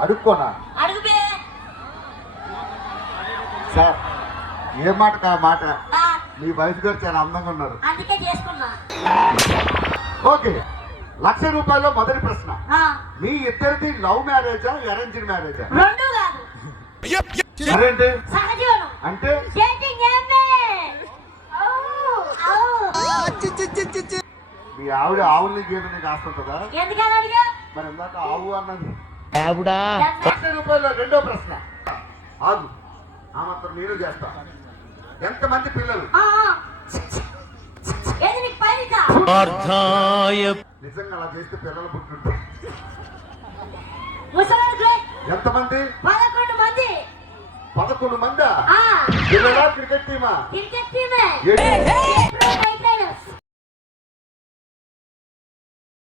అడుక్కోనా? అడుగుబే. Sir ఏ మాట కా మాట, ఆ, మీ వైఫ్ గారు చాలా అందంగా ఉన్నారు. అందుకే చేసుకున్నా. ఓకే, 1,00,000 రూపాయలు మొదటి ప్రశ్న. ఆ, మీ ఇద్దరిది లవ్ మ్యారేజా అరేంజ్డ్ మ్యారేజా? రెండు కాదు, అదేంటి సహజీవనం. అంటే? డేటింగ్ ఏంటి? మీ ఆవిడ ఆవుల్ని గేదెని కాస్తుంటదా? ఎందుకని అడిగా? మరి ఇందాక ఆవు అన్నది. 1,00,000 రూపాయలు రెండో ప్రశ్న. ఆగు, ఆ మాత్రం నేను చేస్తా. ఎంతమంది పిల్లలు? ఏది నీకు పైరికా? నిజంగా అలా చేస్తే పిల్లలు పుట్టుంటారు. ముసలాడు ఎంతమంది? 11 మంది. 11 మందా? ఆ, పిల్లలా క్రికెట్ టీమా? క్రికెట్ టీమే. ఏంటి? ప్రో